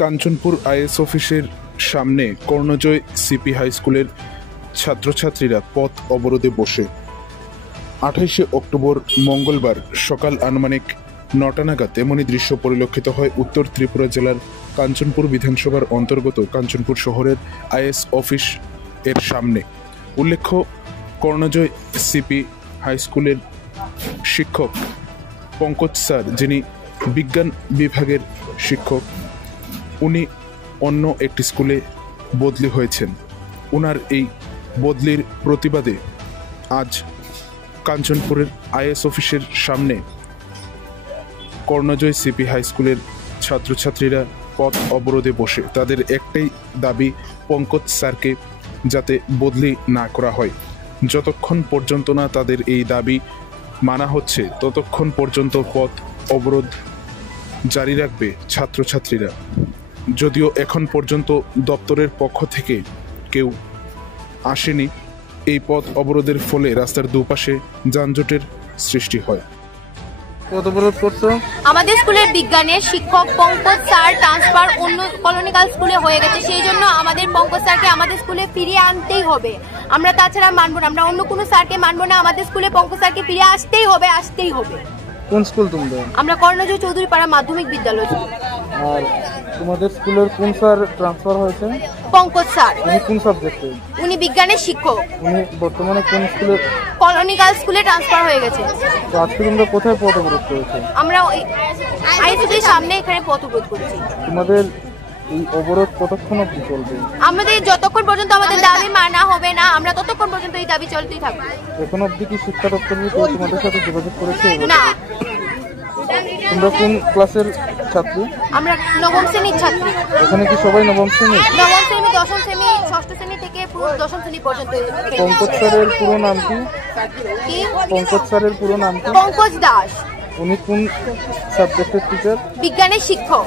Kanchanpur is অফিসের সামনে কর্ণজয় CP high স্কুলের ছাত্রছাত্রীরা পথ অবরোধে বসে। 28শে অক্টোবর মঙ্গলবার সকাল আনুমানিক 9টা নাগাদ এমনই দৃশ্য পরিলক্ষিত হয় উত্তর ত্রিপুরা জেলার কাঞ্চনপুর বিধানসভার অন্তর্গত কাঞ্চনপুর শহরের আইএস অফিস এর সামনে। উল্লেখ্য, কর্ণজয় সিপি হাই স্কুলের শিক্ষক পঙ্কজ স্যার, যিনি বিজ্ঞান বিভাগের শিক্ষক, উনি অন্য একটি স্কুলে বদলি হয়েছেন। ওনার এই বদলির প্রতিবাদে আজ কাঞ্চনপুরের আইএস অফিসের সামনে কর্ণজয় সিপি হাই স্কুলের ছাত্রছাত্রীরা পথ অবরোধে বসে। তাদের একটাই দাবি, পঙ্কজ স্যারকে যাতে বদলি না করা হয়। যতক্ষণ পর্যন্ত না তাদের এই দাবি মানা হচ্ছে ততক্ষণ পর্যন্ত পথ অবরোধ জারি রাখবে ছাত্রছাত্রীরা। যদিও এখন পর্যন্ত দপ্তরের পক্ষ থেকে কেউ আসেনি, এই পথ অবরোধের ফলে রাস্তার দুপাশে যানজটের সৃষ্টি হয়। আমাদের স্কুলের বিজ্ঞানের শিক্ষক পঙ্কজ স্যার ট্রান্সফার অন্য কলোনিক্যাল স্কুলে হয়ে গেছে, সেই জন্য আমাদের পঙ্কজ স্যারকে আমাদের স্কুলে ফিরিয়ে আনতেই হবে। আমরা তাছাড়া মানবো না, আমরা অন্য কোনো স্যারকে মানবো না। আমাদের স্কুলে পঙ্কজ স্যারকে ফিরে আসতেই হবে, আসতেই হবে। কোন স্কুল তোমরা? আমরা কর্ণজয় চৌধুরী পাড়া মাধ্যমিক বিদ্যালয়। আর তোমাদের স্কুলের কোন স্যার ট্রান্সফার হয়েছে? পঙ্কজ স্যার। উনি কোন সাবজেক্টে? উনি বিজ্ঞানের শিক্ষক। উনি বর্তমানে কোন স্কুলে? কলোনিক্যাল স্কুলে ট্রান্সফার হয়ে গেছে। তো আজকে তোমরা কোথায় পথ অবরোধ করেছো? আমরা ওই আইএসএফের সামনে এখানে পথ অবরোধ করেছি। তোমাদের এই অবরোধ কতক্ষণ অবধি চলবে? আমাদের যতক্ষণ পর্যন্ত আমাদের দাবি মানা হবে না, আমরা ততক্ষণ পর্যন্ত এই দাবি চলতেই থাকবে। এখন অবধি কি শিক্ষা দপ্তরের কেউ তোমাদের সাথে যোগাযোগ করেছে? না। তোমরা কোন ক্লাসের ছাত্রী? আমরা নবম শ্রেণীর ছাত্রী। এখানে কি সবাই নবম শ্রেণী? নবম শ্রেণী, দশম শ্রেণী, ষষ্ঠ শ্রেণী থেকে পুরো দশম শ্রেণী পর্যন্ত। পঙ্কজ স্যারের পুরো নাম কি? পঙ্কজ স্যারের পুরো নাম কি? পঙ্কজ দাস। উনি কোন সাবজেক্টের টিচার? বিজ্ঞানের শিক্ষক।